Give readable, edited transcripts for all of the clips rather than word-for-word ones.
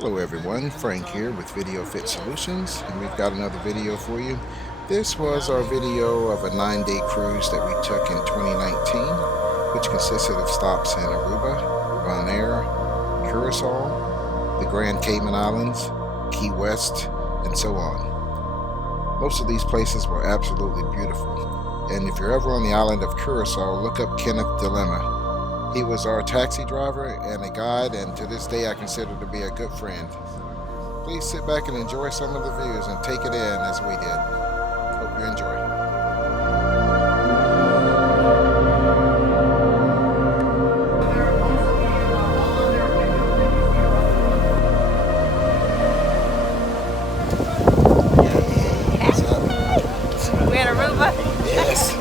Hello everyone, Frank here with Video Fit Solutions, and we've got another video for you. This was our video of a 9-day cruise that we took in 2019, which consisted of stops in Aruba, Bonaire, Curacao, the Grand Caymen Islands, Key West, and so on. Most of these places were absolutely beautiful, and if you're ever on the island of Curacao, look up Kenneth Dilemma. He was our taxi driver and a guide, and to this day I consider to be a good friend. Please sit back and enjoy some of the views and take it in as we did. Hope you enjoy. What's up? We're in Aruba? Yes.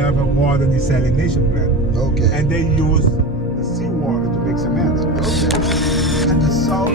Have a water desalination plant. Okay. And they use the seawater to make cement. Okay. And the salt